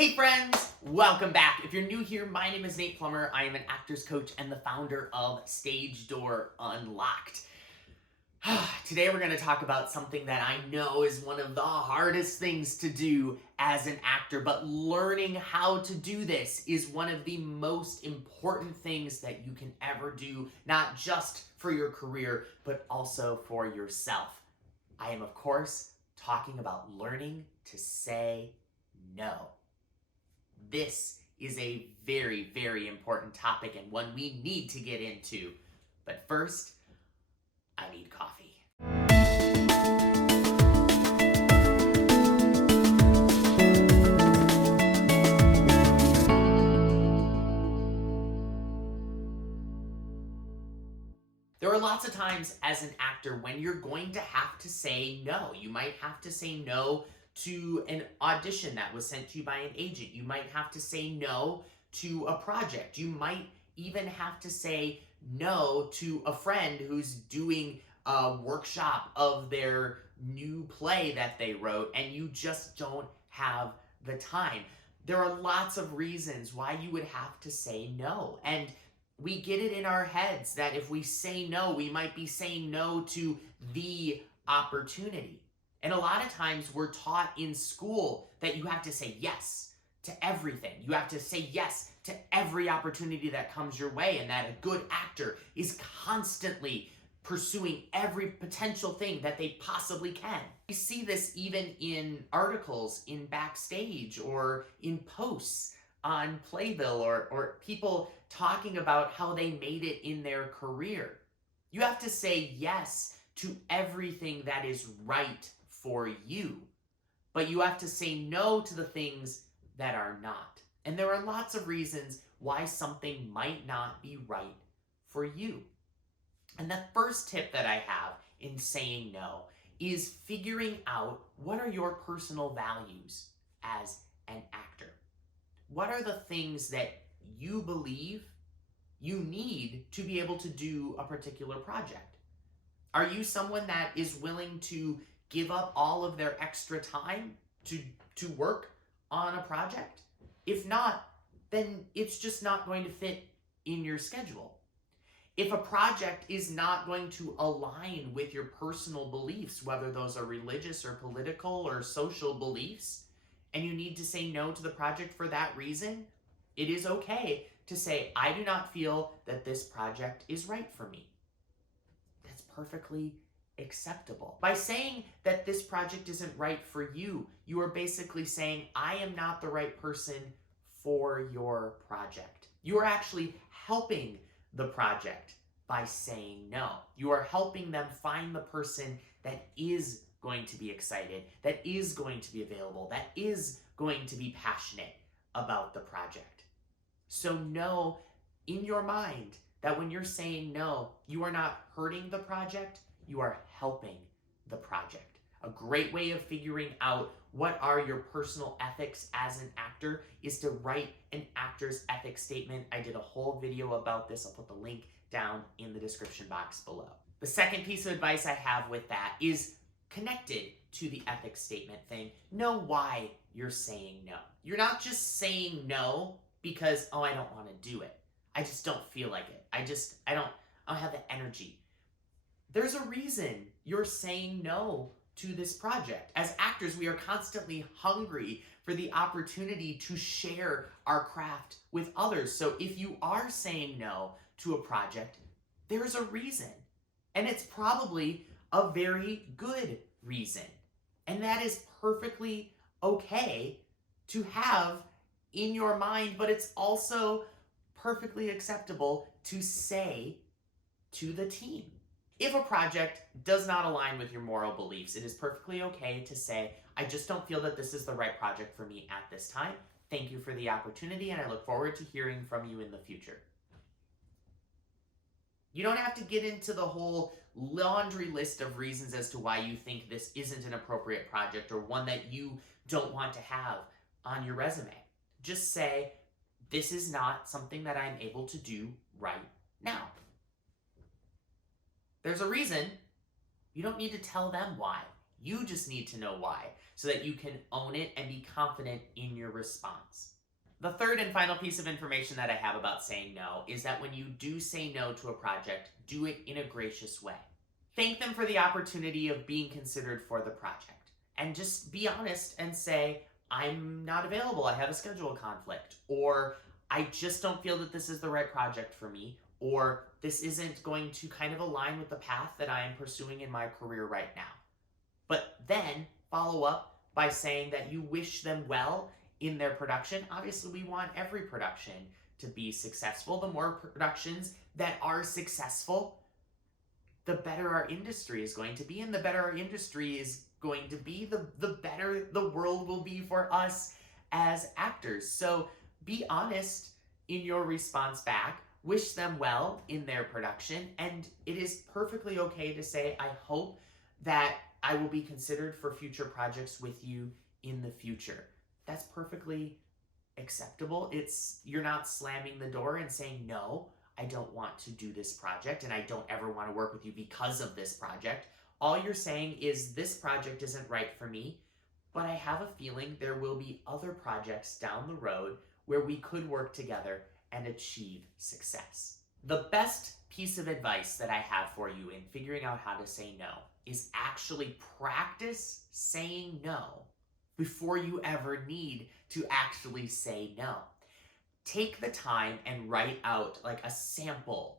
Hey friends, welcome back. If you're new here, my name is Nate Plummer. I am an actor's coach and the founder of Stage Door Unlocked. Today we're going to talk about something that I know is one of the hardest things to do as an actor, but learning how to do this is one of the most important things that you can ever do, not just for your career, but also for yourself. I am, of course, talking about learning to say no. This is a very, very important topic and one we need to get into. But first, I need coffee. There are lots of times as an actor when you're going to have to say no. You might have to say no to an audition that was sent to you by an agent. You might have to say no to a project. You might even have to say no to a friend who's doing a workshop of their new play that they wrote and you just don't have the time. There are lots of reasons why you would have to say no. And we get it in our heads that if we say no, we might be saying no to the opportunity. And a lot of times we're taught in school that you have to say yes to everything. You have to say yes to every opportunity that comes your way, and that a good actor is constantly pursuing every potential thing that they possibly can. We see this even in articles in Backstage or in posts on Playbill or people talking about how they made it in their career. You have to say yes to everything that is right for you, but you have to say no to the things that are not. And there are lots of reasons why something might not be right for you. And the first tip that I have in saying no is figuring out what are your personal values as an actor. What are the things that you believe you need to be able to do a particular project? Are you someone that is willing to give up all of their extra time to work on a project? If not, then it's just not going to fit in your schedule. If a project is not going to align with your personal beliefs, whether those are religious or political or social beliefs, and you need to say no to the project for that reason, it is okay to say, I do not feel that this project is right for me. That's perfectly acceptable. By saying that this project isn't right for you, you are basically saying, I am not the right person for your project. You are actually helping the project by saying no. You are helping them find the person that is going to be excited, that is going to be available, that is going to be passionate about the project. So know in your mind that when you're saying no, you are not hurting the project, you are helping the project. A great way of figuring out what are your personal ethics as an actor is to write an actor's ethics statement. I did a whole video about this. I'll put the link down in the description box below. The second piece of advice I have with that is connected to the ethics statement thing. Know why you're saying no. You're not just saying no because, oh, I don't want to do it. I just don't feel like it. I don't have the energy. There's a reason you're saying no to this project. As actors, we are constantly hungry for the opportunity to share our craft with others. So if you are saying no to a project, there's a reason. And it's probably a very good reason. And that is perfectly okay to have in your mind, but it's also perfectly acceptable to say to the team. If a project does not align with your moral beliefs, it is perfectly okay to say, I just don't feel that this is the right project for me at this time. Thank you for the opportunity, and I look forward to hearing from you in the future. You don't have to get into the whole laundry list of reasons as to why you think this isn't an appropriate project or one that you don't want to have on your resume. Just say, this is not something that I'm able to do right now. There's a reason. You don't need to tell them why. You just need to know why so that you can own it and be confident in your response. The third and final piece of information that I have about saying no is that when you do say no to a project, do it in a gracious way. Thank them for the opportunity of being considered for the project. And just be honest and say, I'm not available, I have a schedule conflict, or I just don't feel that this is the right project for me, or this isn't going to kind of align with the path that I am pursuing in my career right now. But then follow up by saying that you wish them well in their production. Obviously, we want every production to be successful. The more productions that are successful, the better our industry is going to be. And the better our industry is going to be, the better the world will be for us as actors. So be honest in your response back. Wish them well in their production. And it is perfectly okay to say, I hope that I will be considered for future projects with you in the future. That's perfectly acceptable. You're not slamming the door and saying, no, I don't want to do this project and I don't ever want to work with you because of this project. All you're saying is this project isn't right for me, but I have a feeling there will be other projects down the road where we could work together and achieve success. The best piece of advice that I have for you in figuring out how to say no is actually practice saying no before you ever need to actually say no. Take the time and write out like a sample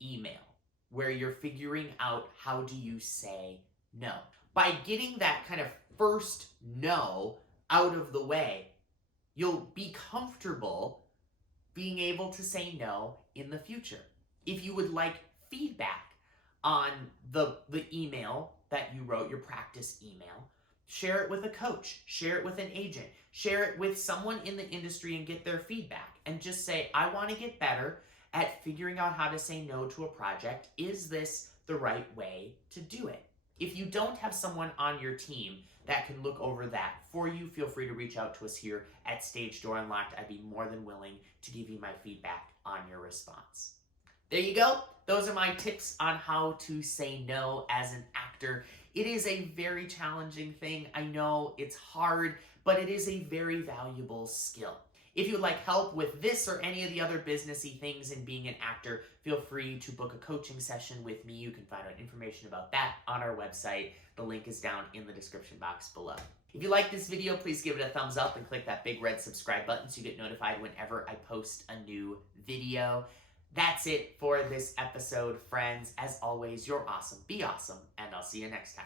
email where you're figuring out how do you say no. By getting that kind of first no out of the way, you'll be comfortable being able to say no in the future. If you would like feedback on the email that you wrote, your practice email, share it with a coach, share it with an agent, share it with someone in the industry and get their feedback. And just say, I want to get better at figuring out how to say no to a project. Is this the right way to do it? If you don't have someone on your team that can look over that for you, feel free to reach out to us here at Stage Door Unlocked. I'd be more than willing to give you my feedback on your response. There you go. Those are my tips on how to say no as an actor. It is a very challenging thing. I know it's hard, but it is a very valuable skill. If you would like help with this or any of the other businessy things in being an actor, feel free to book a coaching session with me. You can find out information about that on our website. The link is down in the description box below. If you like this video, please give it a thumbs up and click that big red subscribe button so you get notified whenever I post a new video. That's it for this episode, friends. As always, you're awesome, be awesome, and I'll see you next time.